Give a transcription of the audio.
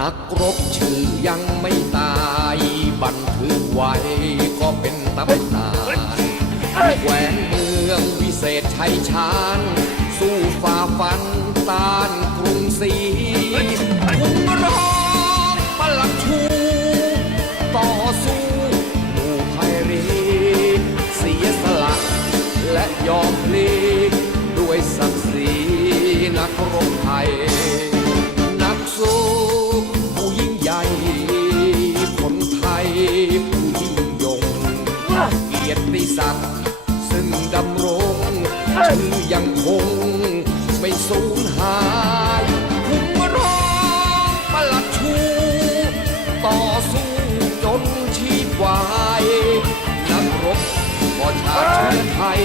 นักรบชื่อยังไม่ตายบันทึกไว้ก็เป็นตำนานแหวนเมืองวิเศษชัยชาญ สู้ฝ่าฟันต้านกรุงศรีคุ้ร้องปลังชู ต่อสู้หมู่ไพรีเสียสละ และยอมพลีด้วยศักดิ์ศรีนักรบ เกียรติศักดิ์ซึ่งดำรงชื่อยังคงไม่สูญหายคุ้มร้องประหลัดชูต่อสู้จนชีพวายนักรบปรชาชนไทย